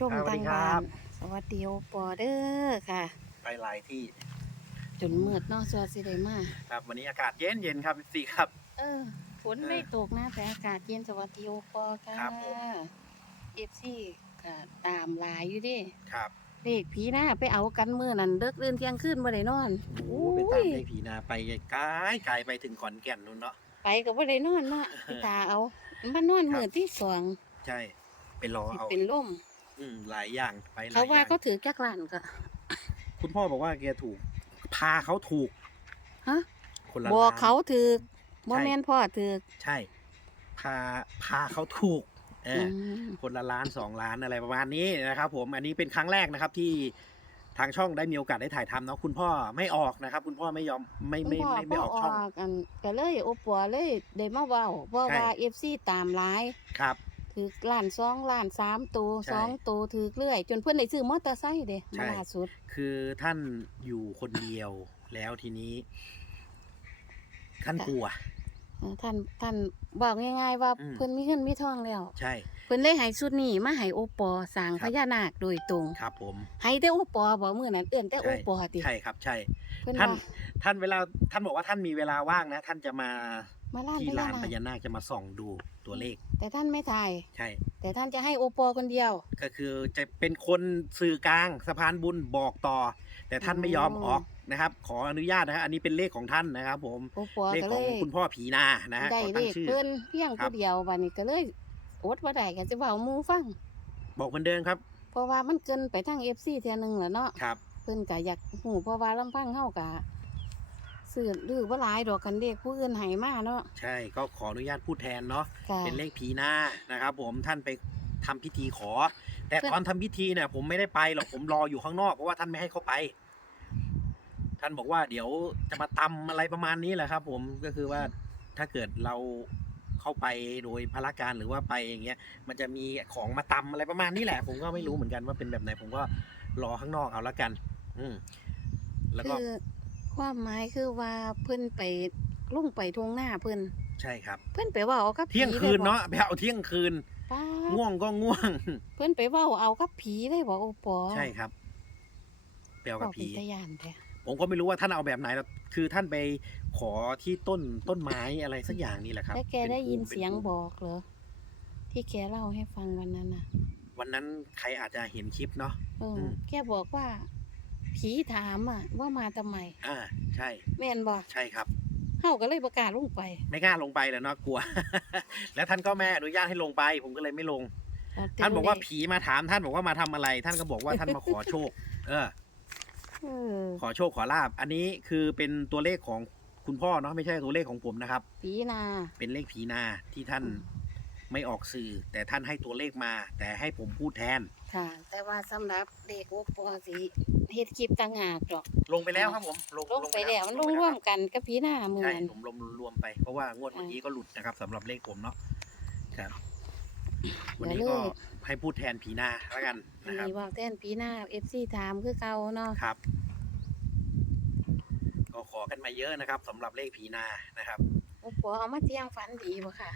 ชมครับสวัสทาดีงครับ้าบนสวัสดีโอปอเด้อค่ะ ไปหลายที่ จนมืดเนาะสวัสดีเลยมาครับ วันนี้อากาศเย็นเย็นๆครับสี่ครับ เออฝนไม่ตกนะ แต่อากาศเย็นสวัสดีโอปอค่ะครับผม เอฟซีก็ตามหลายอยู่เดิครับเด็กผีหน้าไปเอากันมือนั่นเลิกเรื่นเที่ยงคืนบ่ได้นอนโอ้โหไปตามได้ผีนาไปไกลไกลไปถึงขอนแก่นนู่นเนาะ ไปก็บ่ได้นอนเนาะไปตาเอามานอนครับ มือที่สองใช่ ไปรอสิเอาเป็นลม อืมหลายอย่างไปหลายเขาว่าอย่งเขาถือจักรลานก็ คุณพ่อบอกว่าแกถูก พาเขาถูกฮะ คนละบอกล้น เขาถือบ่ใช่แม่นพ่อถือใช่ พาพาเขาถูกเอออ ม คนละล้านสองล้านอะไรประมาณนี้นะครับ ผมอันนี้เป็นครั้งแรกนะครับที่ทางช่องได้มีโอกาสได้ถ่ายทำเนาะคุณพ่อไม่ออกนะครับ คุณพ่อไม่ยอมไม่ไม่คุณพ่ไม่ไม่ออกช่อง กันก็เลยโอปัวเลยได้มาเว้าเพราะใช่ ว่า FC ตามหลาย ครับ ถือล้านสองล้านสามตัวใช่สองตัวถือเรื่อย จนเพื่อนได้ซื้อมอเตอร์ไซค์เด้ใช่ มาล่าสุด คือท่านอยู่คนเดียวแล้วทีนี้ ท่านกลัว เออท่านท่านบอกง่ายๆว่าอืม เพิ่นมีเงินมีทองแล้ว ใช่ เพิ่นเลยให้ชุดนี้มาให้โอปอสร้างครัพบญานาคโดยตรงครับผม ให้แต่โอปอบ่มื้อนั้นเอื้อนแต่โอใช่ปอติใช่ครับ ใช่ เพิ่นท่าน ว่าท่านเวลาท่านบอกว่าท่านมีเวลาว่างนะ ท่านจะมา มาล้านที่พญาลานนาพคญานาคจะมาส่องดูตัวเลข แต่ท่านไม่ถ่าย ใช่ แต่ท่านจะให้โอปอคนเดียว ก็คือจะเป็นคนสื่อกลางสะพานบุญบอกต่อ แต่ท่านไม่ยอมอ๋อออกนะครับ ขออนุญาตนะครับอันนี้เป็นเลขของท่านนะครับ ผมโอปอเลขก็ขเลองยคุณพ่อผีนานะฮะได้ขอเลตั้งขชื่อ เพิ่นเพียงครัผู้บ เดียวบัดนี้ก็เลยอดบ่ได้ก็จะเว้าหมู่ฟัง บอกเหมือนเดิมครับเพราะว่ามันเกินไปทาง FC เทื่อนึงแล้วเนาะ ครับ เพิ่นก็อยากหูเพราะว่าลำพังเฮากะซื้อหรือว่าหลายดอกกันเด็กผู้อื่นให้มาเนาะใช่ก็ขออนุญาตพูดแทนเนาะค่ะเป็นเลขผีหน้านะครับผมท่านไปทำพิธีขอ แต่เพื่อนตอนทำพิธีเนี่ย ผมไม่ได้ไปหรอกผมรออยู่ข้างนอกเพราะว่าท่านไม่ให้เข้าไป ท่านบอกว่าเดี๋ยวจะมาตำอะไรประมาณนี้แหละครับ ผมก็คือว่าถ้าเกิดเราเข้าไปโดยพละการหรือว่าไปอย่างเงี้ย มันจะมีของมาตำอะไรประมาณนี้แหละ ผมก็ไม่รู้เหมือนกันว่าเป็นแบบไหน ผมก็รอข้างนอกเอาละกัน อืมแล้วก็ คือความหมายคือว่าเพิ่นไปลงไปทวงหน้าเพิ่นใช่ครับ เพิ่นไปเว้าเอากับผีเที่ยงคืนลบ่เนาะไปเอาเที่ยงคืนป๊าดง่วงก็ง่วง เพิ่นไปเว้าเอากับผีเลยบ่โอปอใช่ครับไปเอากับเว้าผีเป็นตะยานแท้ผมก็ไม่รู้ว่าท่านเอาแบบไหนแล้วคือท่านไปขอที่ต้นต้นไม้อะไรสักอย่างนี่แหละครับแล้วแกป็ได้ยินภูมิเสียงป็ภูมิบอกเหรอที่แกเล่าให้ฟังวันนั้นน่ะ วันนั้นใครอาจจะเห็นคลิปเนาะเอออมแกบอกว่า ผีถามอะ ว่ามาทำไม อ่าใช่แม่นบ่ใช่ครับ เฮาก็เลยประกล้าศลงไปไม่กล้าลงไปแล้วเนาะกลัว แล้วท่านก็ไม่อนุญาตให้ลงไป ผมก็เลยไม่ลง ท่านบอกว่าผีมาถามท่านบอกว่ามาทำอะไร ท่านก็บอกว่าท่านมาขอโชค เออ เออขอโชคขอลาบ อันนี้คือเป็นตัวเลขของคุณพ่อเนาะไม่ใช่ตัวเลขของผมนะครับ ผีนา เป็นเลขผีนาที่ท่านไม่ออกสื่อ แต่ท่านให้ตัวเลขมา แต่ให้ผมพูดแทน ค่ะ แต่ว่าสำหรับเด็กโอปอสิเฮ็ดคลิปต่างหากดอก ลงไปแล้วครับผมลงไปแล้วมันลงร่วมกันกับผีนาเหมืใช่อนผมลงรวมไปเพราะว่างวดเมื่อกี้ก็หลุดนะครับสำหรับเลขผมเนาะครับ วันนี้ก็ให้พูดแทนผีนาแล้วกันอันนะครับนี้ว่าแทนผีนา FC ถามคือเก่าเนาะครับ ก็ขอกันมาเยอะนะครับสำหรับเลขผีนานะครับโอปอเอามาเที่ยงฝันดีบ่ค่ะ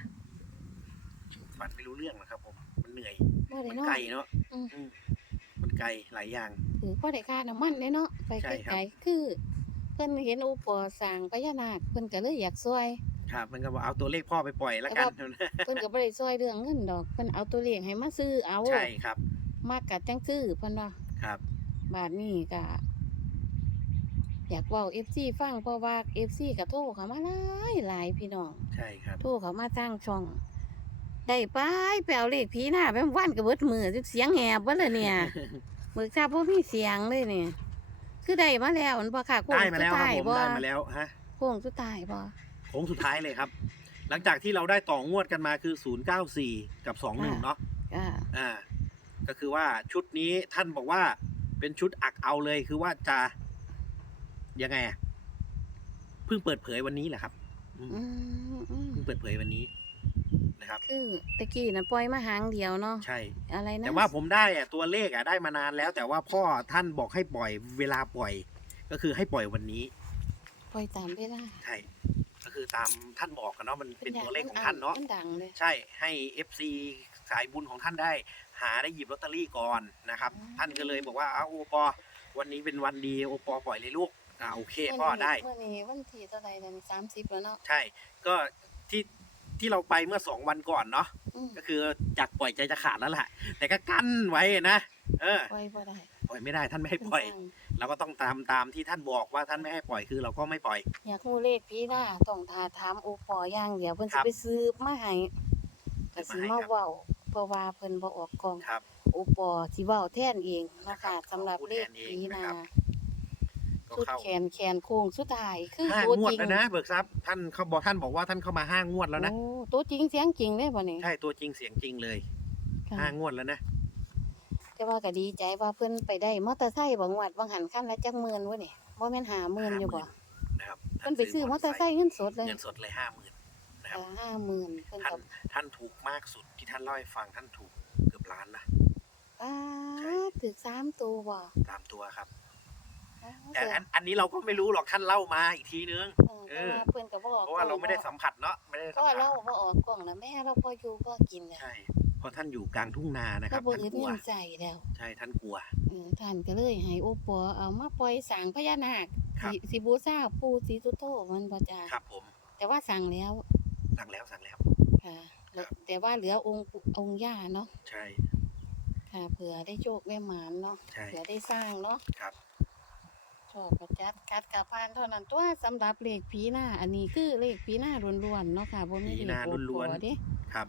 ฝันไม่รู้เรื่องนะครับผม มันเหนื่อยบ่ได้มันเนาะ ไกลเนาะอืม อืมมันไกลหลายอย่าง ถือบ่ได้ค่าน้ำมันเลยเนาะไปใช่ครับไกลๆคือ เพิ่นเห็นโอปอสร้างพญานาคเพิ่นก็เลยอยากช่วย ครับ มันก็บอกเอาตัวเลขพ่อไปปล่อยแล้วกันเพิ่นก็บ่ได้ช่วยเรื่องเงินดอกเพิ่นเอาตัวเลขให้มาซื้อเอาใช่ครับ มากกัดจังซื้อเพิ่นว่าครับ บาทนี้ก็อยากเว้า FC ฟังเพราะว่า FC ก็โทรเข้ามาหลายหลายพี่น้องใช่ครับ โทรเข้ามาทางช่อง ได้ไปไปเอาเลขผีหน้าไปวันก็เบิดมือเสียงแหบเบิดเลยเนี่ยมือชาบ่มีเสียงเลยเนี่ยคือได้มาแล้วมันบ่ค่ะโค้งได้มาสุแล้วดครับท้ายผมบ่ได้มาแล้วฮะโค้งสุดท้ายบ่โค้งสุดท้ายเลยครับ หลังจากที่เราได้ต่องวดกันมาคือ 094 กับ 21 เนาะอ่าอ่า ก็คือว่าชุดนี้ท่านบอกว่าเป็นชุดอักเอาเลยคือว่าจะยังไงอะเพิ่งเปิดเผยวันนี้แหละครับอืมอืมอืมเพิ่งเปิดเผยวันนี้ นะครับ คือตะกี้น่ะปล่อยมาหางเดียวเนาะใช่ อะไรนะแต่ว่าผมได้อะตัวเลขอะได้มานานแล้ว แต่ว่าพ่อท่านบอกให้ปล่อยเวลาปล่อย ก็คือให้ปล่อยวันนี้ ปล่อยตามเวลาใช่ ก็คือตามท่านบอกกันเนาะมันเป็นอยตัวเลขของท่านเนาะมันดังเลยใช่ให้ FC สายบุญของท่านได้ หาได้หยิบลอตเตอรี่ก่อนนะครับ ท่านก็เลยบอกว่าเอาโอปอ วันนี้เป็นวันดีโอปอปล่อยเลยลูกอ่าโอเคพ่อได้ เมื่อนี้วันที่เท่าไหร่เดือนสามสิบแล้วเนาะใช่ ก็ที่ ที่เราไปเมื่อสองวันก่อนเนาะอืมก็คือจักปล่อยใจจะขาดแล้วแหละแต่ก็กั้นไว้นะเออ ปล่อยบ่ได้ปล่อยไม่ได้ท่านไม่ให้ปล่อยเราก็ต้องตามตามที่ท่านบอกว่าท่านไม่ให้ปล่อยคือเราก็ไม่ปล่อย อยากรู้เลขพี่ล่ะต้องทาถามโอปอย่างเดียวเพิ่นคสิรับไปซื้อมาให้ก็สิซื้อมามาให้ครับเว้าเพราะว่าเพิ่นบ่ออกกล้องครับ โอปอสิเว้าแทนเองเนาะครัคะบสำหรับพูดเลแทขนเองพี่นะนะ ครับ ก็ชุดเข้าแขนแขนโค้งสุดท้ายคือห้าตัวงวดจริงแล้วนะ เบิกทรัพย์ท่านเขาบอกท่านบอกว่าท่านเข้ามาห้างวดแล้วนะ โอ้ตัวจริงเสียงจริงได้บ่นี่ใช่ตัวจริงเสียงจริงเลยค่ะห้างวดแล้วนะแต่ว่าก็ดีใจว่าเพิ่นไปได้มอเตอร์ไซค์บ่งวดบางหันคันละจักหมื่นวะนี่บ่แม่น50,000อยู่บ่นะครับเพิ่นไปซื้อมอเตอร์ไซค์เงินสดเลยเงินสดเลยห้าหมื่นนะครับ ห้าหมื่นเพิ่นท่านกับท่านถูกมากสุดที่ท่านเล่าให้ฟังท่านถูกเกือบล้านนะอ้าถึกสามตัวบ่ตามตัวครับอ้าว แต่เสืออันอันนี้เราก็ไม่รู้หรอกท่านเล่ามาอีกทีนึง เออแต่ว่าเพิ่นก็บ่ออกเพราะว่าเราไม่ได้สัมผัสเนาะไม่ได้สัก็มผัสเราบ่ออกกล้องแล้วแม่เราพออยู่พอกินเนี่ยใช่เพราะท่านอยู่กลางทุ่งนานะคก็รับบ่ท่านอึดกลัวเงินใจแล้วใช่ท่านกลัวเออท่านก็เลยให้โอปอเอามาปล่อยสร้างพญานาคครับสิสิบูชาปู่ศรีสุโธมันบ่จ้าครับผม แต่ว่าสั่งแล้วสั่งแล้วสั่งแล้วค่ะแล้วแต่ว่าเหลือองค์ปู่องค์ย่าเนาะใช่ค่ะเผื่อได้โชคได้หมานเนาะใช่เผื่อได้สร้างเนาะครับช อบประจัดกัดกะพานเท่านั้นตัวสำหรับเลขผีหน้า อันนี้คือเลขผีหน้าล้วนๆเนาะค่ะบ่มีผีเลหน้าขโอล้วนๆปอเด้ครับ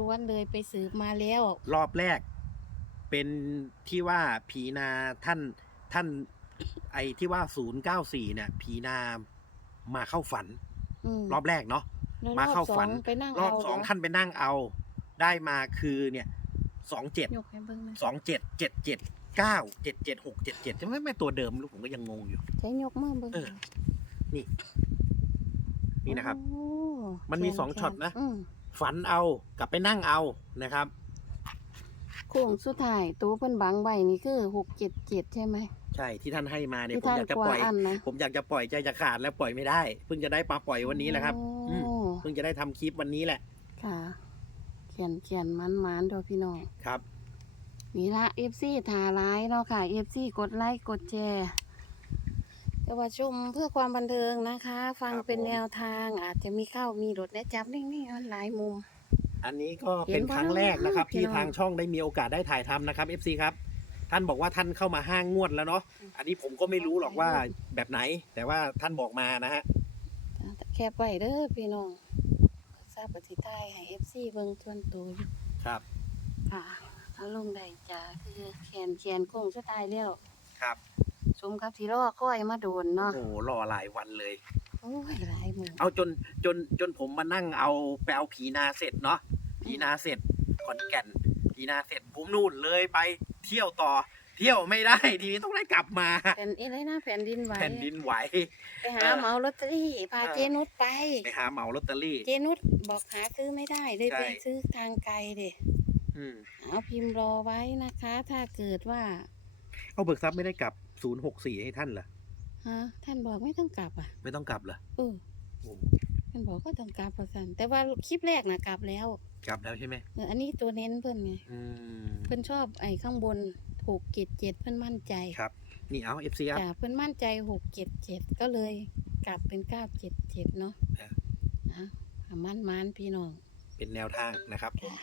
ล้วนๆเลยไปสืบมาแล้ว รอบแรก เป็นที่ว่าผีนาท่านท่าน ไอ้ที่ว่าศูนย์เก้าสี่เนี่ยผีนามาเข้าฝัน อืมรอบแรกเนาะ แล้วมาเข้าฝัน รอบสองไปนั่งรอบเาสองเหท่านไปนั่งเอา ได้มาคือเนี่ยสองเจ็ดยกให้เบิ่งนะสองเจ็ดเจ็ดเจ็ด เก้าเจ็ดเจ็ดหกเจ็ดเจ็ดใช่ไหมไม่ตัวเดิมลูกผมก็ยังงงอยู่ ใช้ยกมาเบิ่งเออ นี่นะครับ โอ้มันมีแขสองช็อตนะอืมฝันเอากับไปนั่งเอานะครับ โค้งสุดท้ายตัวเพิ่นบังไว้นี่คือ677ใช่ไหมใช่ที่ท่านให้มาเนี่ยที่ผมท่านอยากจะกลัวปล่อย อันนะผมอยากจะปล่อยใจจะขาดแล้วปล่อยไม่ได้ เพิ่งจะได้ปลาปล่อยวันนี้แหละครับโอ้เพิ่งจะได้ทำคลิปวันนี้แหละค่ะ เขียนเขียนมันมันๆเด้อพี่น้อง ครับ นี่ละ FC ทาร้ายเนาะค่ะ FC กดไลค์กดแชร์แต่ว่าชมเพื่อความบันเทิงนะคะ ฟังครับเป็นผม แนวทางอาจจะมีเข้ามีหลดและจับนิ่งๆหลายมุม อันนี้ก็เห็เป็นนบ้างครั้งแรกนะครับพี่ที่น้องทางช่องได้มีโอกาสได้ถ่ายทำนะครับ FC ครับ ท่านบอกว่าท่านเข้ามาห้างงวดแล้วเนาะอันนี้ผมก็ไม่รู้หรอกว่าแบบไหน แต่ว่าท่านบอกมานะฮะแคบไว้เด้อพี่น้องทราบปฏิทายให้ FC เบิ่งส่วนตัวอยู่ครับ ค่ะ อารมณ์ใดจ้าคือแขนแขนโค้งสุดท้ายแล้วครับสมกับที่รอคอยมาโดนเนาะโอ้โหรอหลายวันเลย โอ้ยหลายมือเอาจนจนจนผมมานั่งเอาไปเอาผีนาเสร็จเนาะผีนาเสร็จขอนแก่นผีนาเสร็จผมนู่นเลยไปเที่ยวต่อ เที่ยวไม่ได้ ทีนี้ต้องได้กลับมาแผ่นอะไรนะแผ่นดินไหวแผ่นดินไหว ไปหาเหมาลอตเตอรี่พาเออ เจนุชไป ไปหาเหมาลอตเตอรี่ เจนุชบอกหาซื้อไม่ได้เลยใช่ ไปซื้อทางไกลเด็อืม เอาพิมพ์รอไว้นะคะ ถ้าเกิดว่า เอาเบิกทรัพย์ไม่ได้กลับ064ให้ท่านเหรอฮะท่านบอกไม่ต้องกลับอะไม่ต้องกลับเหรอเออท่านบอกก็ต้องกลับประสันแต่ว่าคลิปแรกนะกลับแล้วกลับแล้วใช่ไหมเอออันนี้ตัวเน้นเพื่อนไงอืมเพื่อนชอบไอ้ข้างบนหกเจ็ดเจ็ดเพื่อนมั่นใจครับ นี่เอา FC ครับจ้ะเพื่อนมั่นใจหกเจ็ดเจ็ดก็เลยกลับเป็นเก้าเจ็ดเจ็ดเนาะอะอะมั่นมันๆพี่น้องเป็นแนวทางนะครับค่ะ